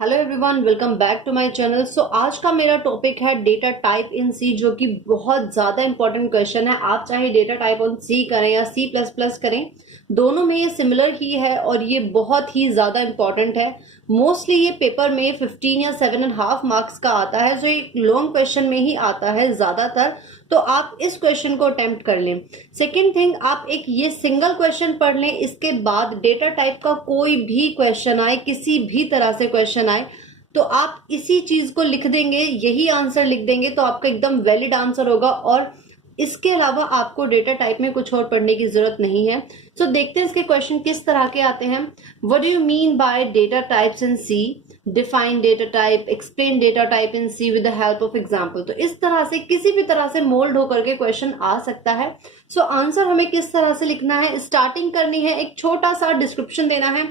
Hello everyone, welcome back to my channel. So आज का मेरा टॉपिक है डेटा टाइप इन सी, जो कि बहुत ज्यादा इंपॉर्टेंट क्वेश्चन है। आप चाहे डेटा टाइप ऑन सी करें या सी प्लस प्लस करें, दोनों में ये सिमिलर ही है और ये बहुत ही ज्यादा इंपॉर्टेंट है। मोस्टली ये पेपर में 15 या 7.5 मार्क्स का आता है, जो एक लॉन्ग क्वेश्चन में ही आता है ज्यादातर। तो आप इस क्वेश्चन को अटेम्प्ट कर लें। सेकेंड थिंग, आप एक ये सिंगल क्वेश्चन पढ़ लें, इसके बाद डेटा टाइप का कोई भी क्वेश्चन आए, किसी भी तरह से क्वेश्चन आए, तो आप इसी चीज को लिख देंगे, यही आंसर लिख देंगे तो आपका एकदम वैलिड आंसर होगा। और इसके अलावा आपको डेटा टाइप में कुछ और पढ़ने की जरूरत नहीं है। सो देखते हैं इसके क्वेश्चन किस तरह के आते हैं। What do you mean by data types in C? Define data type, explain data type in C with the help of example. तो इस तरह से किसी भी तरह से मोल्ड होकर के क्वेश्चन आ सकता है। सो आंसर हमें किस तरह से लिखना है, स्टार्टिंग करनी है, एक छोटा सा डिस्क्रिप्शन देना है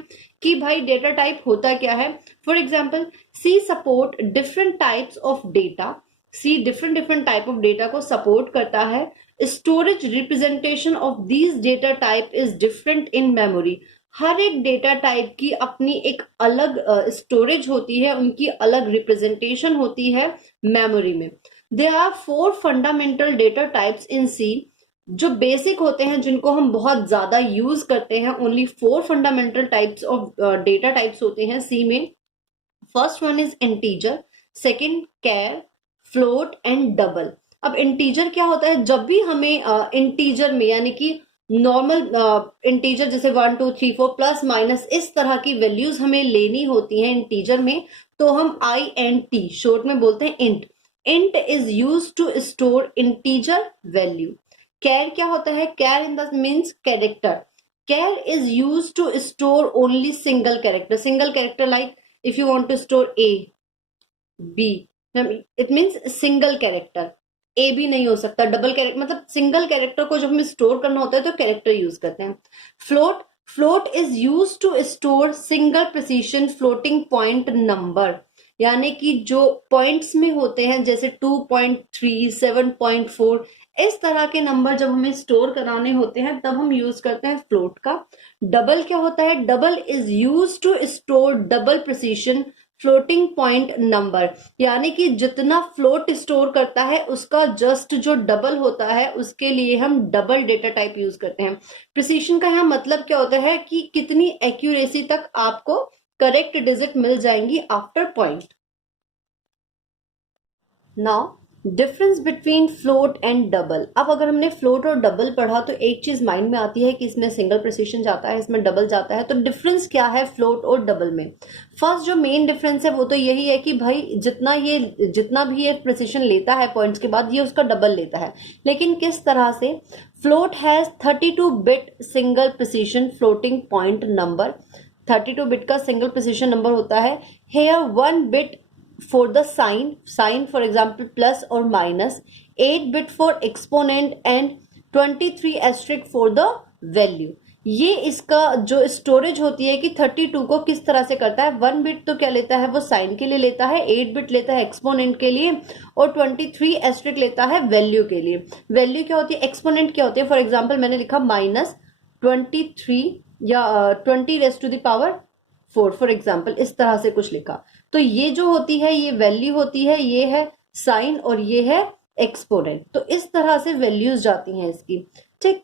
कि भाई डेटा टाइप होता क्या है। For example, C support different types of data. C different type of data को सपोर्ट करता है। Storage representation of these data type is different in memory. हर एक डेटा टाइप की अपनी एक अलग स्टोरेज होती है, उनकी अलग रिप्रेजेंटेशन होती है मेमोरी में। There are 4 fundamental data types in C, जो बेसिक होते हैं, जिनको हम बहुत ज्यादा यूज करते हैं। Only 4 fundamental types of data types होते हैं सी में। First one is integer, second char, float and double. अब इंटीजर क्या होता है? जब भी हमें इंटीजर में, यानी कि नॉर्मल इंटीजर जैसे 1 2 3 4 प्लस माइनस इस तरह की वैल्यूज हमें लेनी होती हैं इंटीजर में, तो हम आई एन टी शॉर्ट में बोलते हैं int. Int is use to store integer value. Char क्या होता है? Char in the means character. Char is use to store only single character. Single character like if you want to store A, B, it means single character. A भी नहीं हो सकता, double character, मतलब single character को जब हमें store करना होता है तो कैरेक्टर यूज करते हैं। Float, float is use to store single precision floating point number. यानी कि जो पॉइंट्स में होते हैं, जैसे 2.3 7.4, इस तरह के नंबर जब हमें स्टोर कराने होते हैं तब हम यूज करते हैं फ्लोट का। डबल क्या होता है? Double is use to store double precision floating point number. यानी कि जितना फ्लोट स्टोर करता है उसका जस्ट जो डबल होता है, उसके लिए हम डबल डेटा टाइप यूज करते हैं। प्रिसिशन का यहाँ मतलब क्या होता है कि कितनी एक्यूरेसी तक आपको करेक्ट डिजिट मिल जाएंगी after point. Now difference between float and double. अब अगर हमने फ्लोट और डबल पढ़ा तो एक चीज माइंड में आती है कि इसमें सिंगल प्रिसिशन जाता है, इसमें डबल जाता है। तो डिफरेंस क्या है फ्लोट और डबल में? फर्स्ट जो मेन डिफरेंस है वो तो यही है कि भाई जितना भी ये प्रिसिशन लेता है पॉइंट्स के बाद, ये उसका डबल लेता है। लेकिन किस तरह से? Float has 32 bit single precision floating point number. 32 bit का सिंगल प्रिसिशन नंबर होता है। Here 1 bit for the sign for example plus or minus, 8 bit for exponent and 23 asterisk for the value। ये इसका जो स्टोरेज होती है कि 32 को किस तरह से करता है। 1 बिट तो क्या लेता है? वो साइन के लिए लेता है। 8 बिट लेता है एक्सपोनेंट के लिए, और 23 एस्ट्रिक लेता है वैल्यू के लिए। वैल्यू क्या होती है? एक्सपोनेंट क्या होती है? फॉर एग्जाम्पल मैंने लिखा -23 या 20⁻⁴ फॉर एग्जाम्पल, इस तरह से कुछ लिखा। तो ये जो होती है ये वैल्यू होती है, ये है साइन और ये है एक्सपोनेंट। तो इस तरह से वैल्यूज जाती हैं इसकी, ठीक।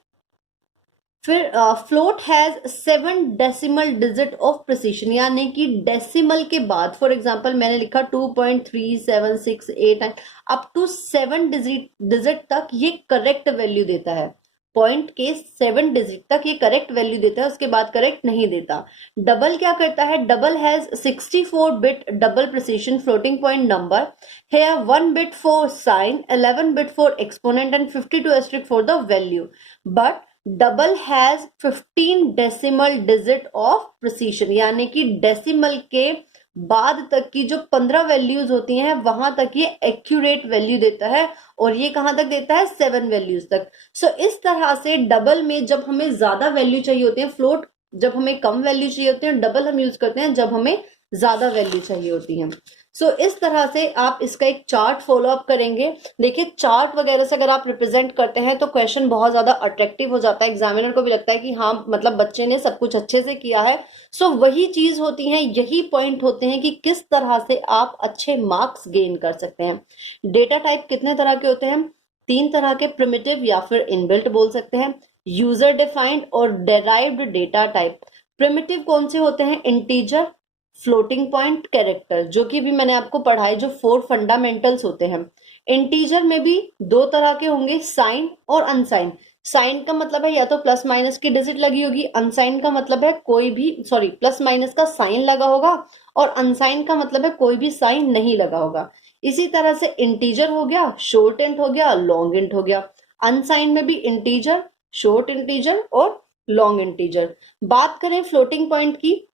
फिर float has 7 decimal digit of precision, यानी कि डेसिमल के बाद, फॉर एग्जांपल मैंने लिखा 2.3768 अप टू 7 डिजिट तक ये करेक्ट वैल्यू देता है। पॉइंट के 7 डिजिट तक ये करेक्ट वैल्यू देता है, उसके बाद करेक्ट नहीं देता। डबल क्या करता है? Double has 64 bit double precision floating point number. Here 1 bit for sign, 11 bit for exponent and 52 asterisk for the value. But double has 15 decimal digit of precision, यानी कि डेसिमल के बाद तक की जो 15 वैल्यूज होती हैं वहां तक ये एक्यूरेट वैल्यू देता है। और ये कहां तक देता है? 7 वैल्यूज तक। सो इस तरह से डबल में जब हमें ज्यादा वैल्यू चाहिए होती है, फ्लोट जब हमें कम वैल्यू चाहिए होती है, डबल हम यूज करते हैं जब हमें ज्यादा वैल्यू चाहिए होती है। सो इस तरह से आप इसका एक चार्ट फॉलो अप करेंगे। देखिए चार्ट वगैरह से अगर आप रिप्रेजेंट करते हैं तो क्वेश्चन बहुत ज्यादा अट्रैक्टिव हो जाता है, एग्जामिनर को भी लगता है कि हाँ मतलब बच्चे ने सब कुछ अच्छे से किया है। सो वही चीज होती है, यही पॉइंट होते हैं कि किस तरह से आप अच्छे मार्क्स गेन कर सकते हैं। डेटा टाइप कितने तरह के होते हैं? 3 तरह के, प्रिमिटिव या फिर इनबिल्ट बोल सकते हैं, यूजर डिफाइंड और डेराइव्ड डेटा टाइप। प्रिमिटिव कौन से होते हैं? इंटीजर, फ्लोटिंग पॉइंट, कैरेक्टर, जो कि भी मैंने आपको पढ़ाई, जो 4 फंडामेंटल्स होते हैं। इंटीजर में भी 2 तरह के होंगे, साइन और अनसाइन। साइन का मतलब है या तो प्लस माइनस की डिजिट लगी होगी, अनसाइन का मतलब है कोई भी, सॉरी, प्लस माइनस का साइन लगा होगा, और अनसाइन का मतलब है कोई भी साइन नहीं लगा होगा। इसी तरह से इंटीजर हो गया, शॉर्ट इंट हो गया, लॉन्ग इंट हो गया। अनसाइन में भी इंटीजर, शॉर्ट इंटीजर और लॉन्ग इंटीजर। बात करें फ्लोटिंग पॉइंट की,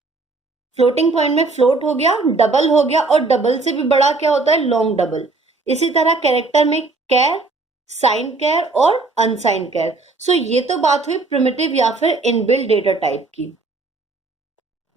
फ्लोटिंग पॉइंट में फ्लोट हो गया, डबल हो गया, और डबल से भी बड़ा क्या होता है? Long double. इसी तरह कैरेक्टर में कैर, साइन कैर और अनसाइन कैर। सो ये तो बात हुई प्रिमिटिव या फिर इनबिल्ट डेटा टाइप की।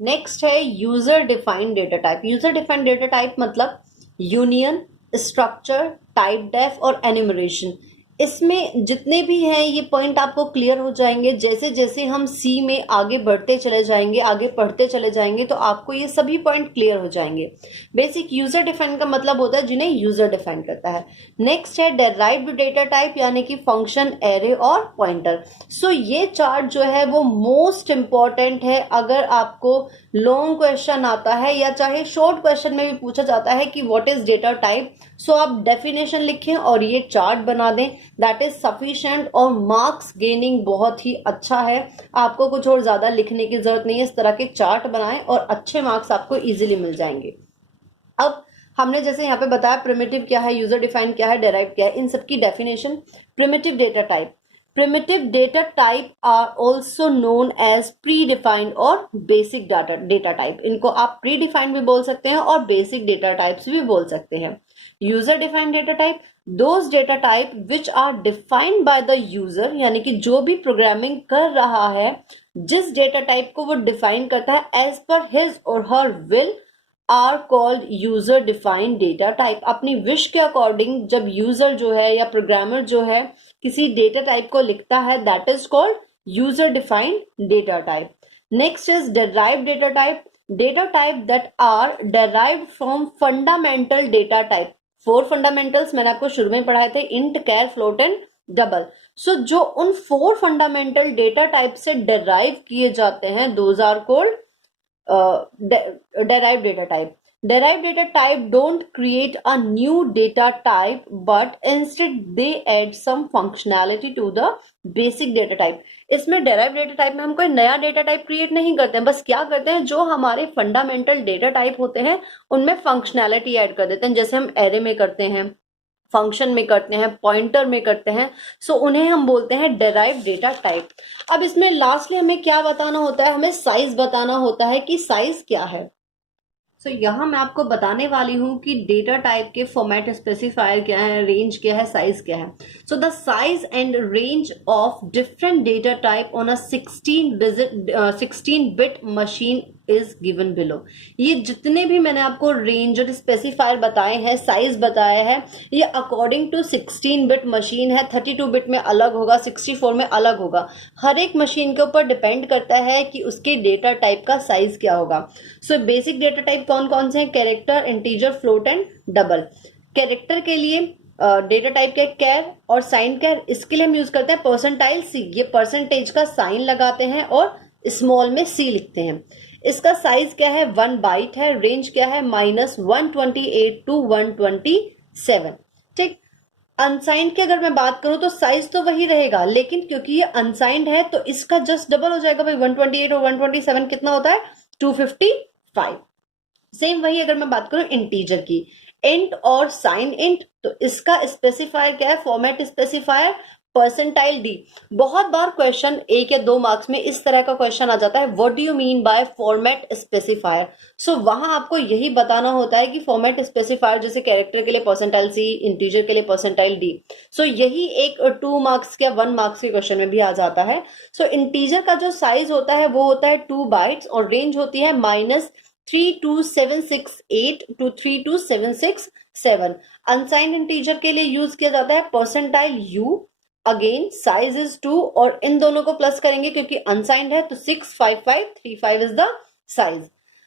नेक्स्ट है user defined data type. User defined data type मतलब यूनियन, स्ट्रक्चर, टाइप डेफ और एनिमरेशन। इसमें जितने भी हैं ये पॉइंट आपको क्लियर हो जाएंगे जैसे जैसे हम सी में आगे बढ़ते चले जाएंगे, आगे पढ़ते चले जाएंगे, तो आपको ये सभी पॉइंट क्लियर हो जाएंगे। बेसिक यूजर डिफाइन का मतलब होता है जिन्हें यूजर डिफाइन करता है। नेक्स्ट है डेराइव्ड डेटा टाइप, यानी कि फंक्शन, एरे और पॉइंटर। सो ये चार्ट जो है वो मोस्ट इंपॉर्टेंट है। अगर आपको लॉन्ग क्वेश्चन आता है या चाहे शॉर्ट क्वेश्चन में भी पूछा जाता है कि व्हाट इज डेटा टाइप, सो आप डेफिनेशन लिखें और ये चार्ट बना दें, दैट इज सफिशिएंट। और मार्क्स गेनिंग बहुत ही अच्छा है, आपको कुछ और ज्यादा लिखने की जरूरत नहीं है। इस तरह के चार्ट बनाएं और अच्छे मार्क्स आपको इजीली मिल जाएंगे। अब हमने जैसे यहाँ पे बताया प्रिमिटिव क्या है, यूजर डिफाइन क्या है, डेराइव क्या है, इन सबकी definition. Primitive data type, primitive data type are also known as predefined और basic data type। इनको आप predefined भी बोल सकते हैं और basic data types भी बोल सकते हैं। user defined data type, those data type which are defined by the user, यानी कि जो भी प्रोग्रामिंग कर रहा है जिस डेटा टाइप को वो डिफाइन करता है as per his or her will, are called user defined data type. अपनी विश के अकॉर्डिंग जब यूजर जो है या प्रोग्रामर जो है किसी डेटा टाइप को लिखता है, that is called user defined data type. Next is derived data type, data type that are derived from fundamental data type. 4 fundamentals मैंने आपको शुरू में पढ़ाए थे, int, char, float and double. So जो उन 4 फंडामेंटल डेटा टाइप से derive किए जाते हैं, those are called derived data type. Derived data type don't create a new data type, but instead they add some functionality to the basic data type. इसमें derived data type में हम कोई नया data type create नहीं करते हैं, बस क्या करते हैं, जो हमारे fundamental data type होते हैं उनमें functionality add कर देते हैं। जैसे हम array में करते हैं, फंक्शन में करते हैं, पॉइंटर में करते हैं, सो उन्हें हम बोलते हैं डेराइव्ड डेटा टाइप। अब इसमें लास्टली हमें क्या बताना होता है? हमें साइज बताना होता है कि साइज क्या है। सो यहाँ मैं आपको बताने वाली हूँ कि डेटा टाइप के फॉर्मेट स्पेसिफायर क्या है, रेंज क्या है, साइज क्या है। So the size and range of different data type on a 16 bit machine is given below. ये जितने भी मैंने आपको रेंज और स्पेसिफायर बताए हैं, साइज बताया है, ये अकॉर्डिंग टू 16 बिट मशीन है। 32 बिट में अलग होगा, 64 में अलग होगा। हर एक मशीन के ऊपर डिपेंड करता है कि उसके डेटा टाइप का साइज क्या होगा। सो बेसिक डेटा टाइप कौन कौन से हैं? Character, integer, float and double. Character के लिए डेटा टाइप के कैर और साइन कैर, इसके लिए हम यूज करते हैं परसेंटाइल सी। ये परसेंटेज का साइन लगाते हैं और स्मॉल में सी लिखते हैं। इसका साइज क्या है? 1 बाइट है। रेंज क्या है? -128 to 127। ठीक। अनसाइंड की अगर मैं बात करूं तो साइज तो वही रहेगा, लेकिन क्योंकि ये अनसाइंड है तो इसका जस्ट डबल हो जाएगा भाई। 128 और 127 कितना होता है? 255। सेम वही अगर मैं बात करूं इंटीजर की, इंट और साइन इंट, तो इसका स्पेसिफायर क्या है? Format specifier percentile D. बहुत बार क्वेश्चन 1 या 2 मार्क्स में इस तरह का क्वेश्चन आ जाता है, what do you mean by format specifier. So वहां आपको यही बताना होता है कि फॉर्मेट स्पेसिफायर, जैसे कैरेक्टर के लिए परसेंटाइल सी, इंटीजर के लिए परसेंटाइल डी। सो यही एक 2 मार्क्स या 1 मार्क्स के क्वेश्चन में भी आ जाता है। सो इंटीजर का जो साइज होता है वो होता है 2 बाइट्स और रेंज होती है 32768 to 32767। अनसाइंड इंटीजर के लिए यूज किया जाता है percentile u, again size is 2 और इन दोनों को प्लस करेंगे क्योंकि अनसाइंड है तो 65535 is the size.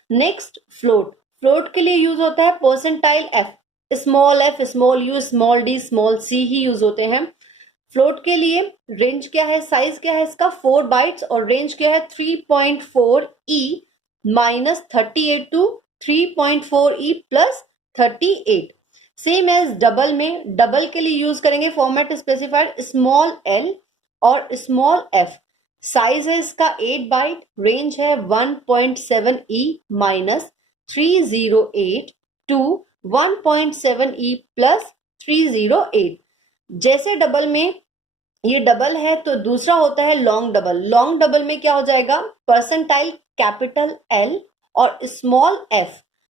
Next float, float के लिए यूज होता है percentile f, small f, small u, small d, small c ही यूज होते हैं। फ्लोट के लिए रेंज क्या है, साइज क्या है इसका 4 बाइट्स और रेंज क्या है 3.4 e minus 38 to 3.4 e plus 38। Same as double में, डबल के लिए यूज करेंगे फॉर्मेट स्पेसिफाइड स्मॉल l और स्मॉल f। साइज है इसका 8 बाइट, रेंज है 1.7 e minus 308 to 1.7 e plus 308। जैसे डबल में ये डबल है तो दूसरा होता है लॉन्ग डबल। लॉन्ग डबल में क्या हो जाएगा, परसेंटाइल कैपिटल L और स्मॉल f,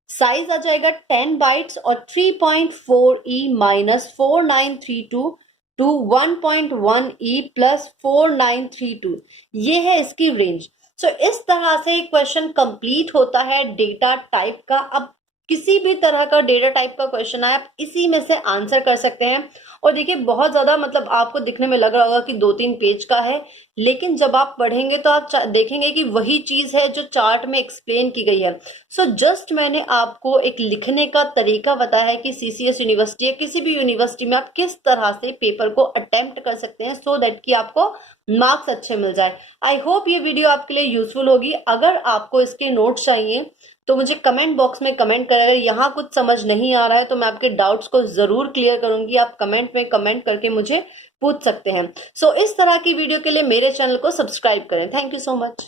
साइज आ जाएगा 10 बाइट्स और 3.4 e minus 4932 to 1.1 e plus 4932। ये है इसकी रेंज। सो इस तरह से क्वेश्चन कंप्लीट होता है डेटा टाइप का। अब किसी भी तरह का डेटा टाइप का क्वेश्चन आए आप इसी में से आंसर कर सकते हैं। और देखिए बहुत ज्यादा मतलब आपको दिखने में लग रहा होगा कि 2-3 पेज का है, लेकिन जब आप पढ़ेंगे तो आप देखेंगे कि वही चीज है जो चार्ट में एक्सप्लेन की गई है। सो जस्ट मैंने आपको एक लिखने का तरीका बताया है कि सीसीएस यूनिवर्सिटी या किसी भी यूनिवर्सिटी में आप किस तरह से पेपर को अटेम्प्ट कर सकते हैं सो दैट कि आपको मार्क्स अच्छे मिल जाए। आई होप ये वीडियो आपके लिए यूजफुल होगी। अगर आपको इसके नोट्स चाहिए तो मुझे कमेंट बॉक्स में कमेंट करें। अगर यहाँ कुछ समझ नहीं आ रहा है तो मैं आपके डाउट्स को जरूर क्लियर करूंगी। आप कमेंट में कमेंट करके मुझे पूछ सकते हैं। सो इस तरह की वीडियो के लिए मेरे चैनल को सब्सक्राइब करें। Thank you so much.